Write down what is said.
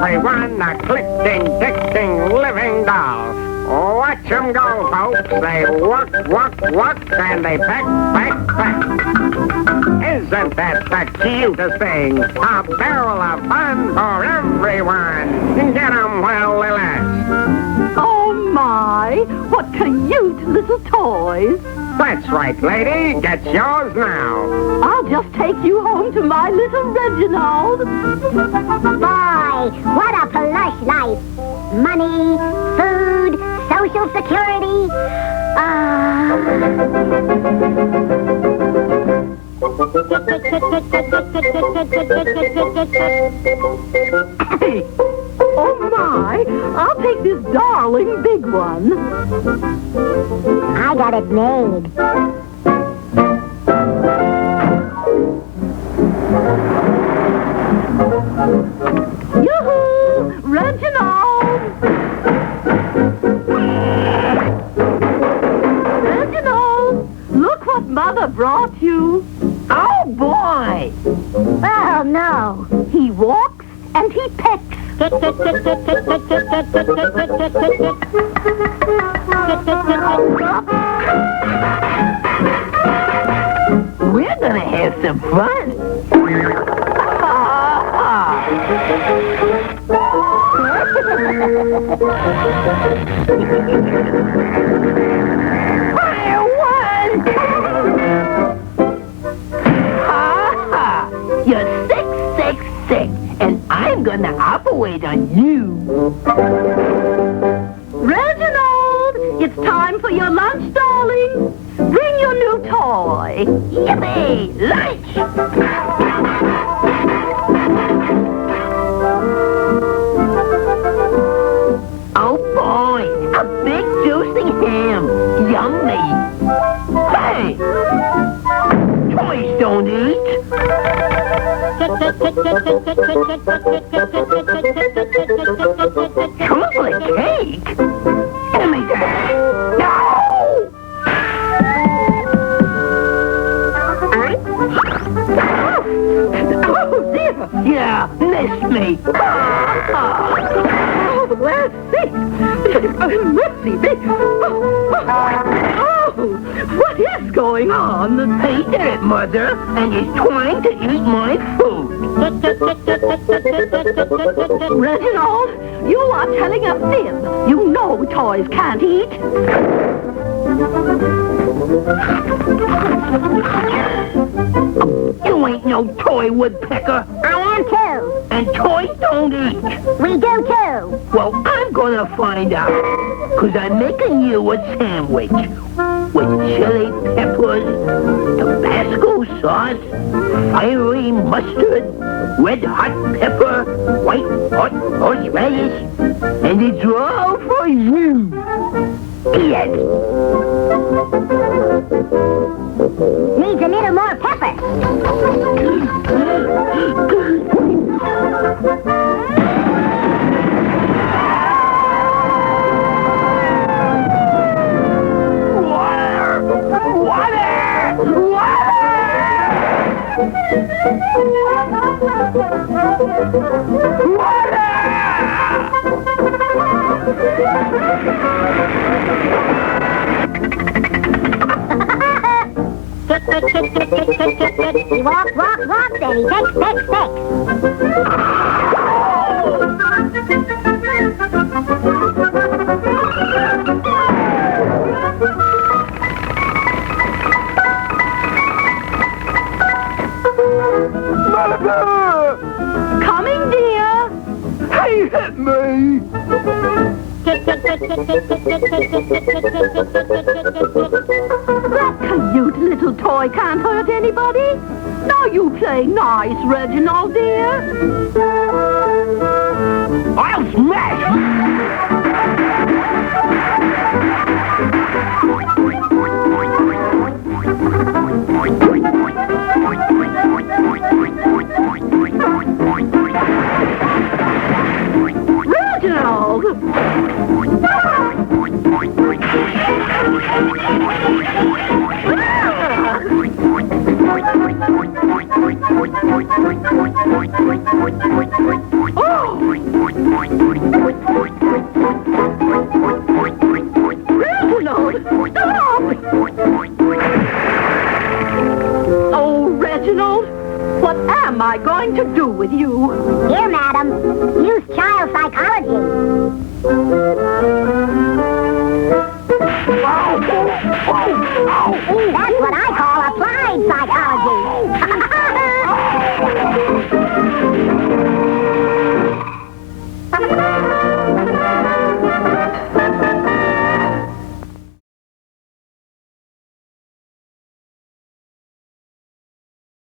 everyone, a clicking, ticking, living doll. Watch them go, folks. They work, and they peck. Isn't that the cutest thing? A barrel of fun for everyone. Get 'em while they last. Oh, my. What cute little toys. That's right, lady. Get yours now. I'll just take you home to my little Reginald. Boy, what a plush life. Money, food, Social Security. Oh, my. I'll take this darling big one. I got it made. Yoo-hoo! Reginald! Reginald! Look what Mother brought you. Oh, boy! Oh, no. He walks and he pecks. We're gonna have some fun. I won! You're 666, and I'm gonna operate on you. Reginald! It's time for your lunch, darling. Bring your new toy. Yippee! Lunch! Oh, boy! A big juicy ham. Yummy! Hey! Toys don't eat! Chocolate cake? Give me that! No! Oh, dear. Yeah, miss me. Oh, let's see. Mercy me. Oh, what is going on? He did it, Mother, and he's trying to eat my food. Reginald, you are telling a fib. You know toys can't eat. You ain't no toy, Woodpecker. I am too. And toys don't eat. We do too. Well, I'm gonna find out. Because I'm making you a sandwich. With chili peppers, Tabasco sauce, fiery mustard, red hot pepper, white hot horseradish. And it's all for you. Eat it. Needs a little more pepper. He walks, then he takes. Mother! Coming, dear. He hit me! That cute little toy can't hurt anybody. Now you play nice, Reginald, dear. I'll smash! Reginald! Oh, Reginald, stop! Oh, Reginald, what am I going to do with you? Here, madam. Use child psychology. That's what I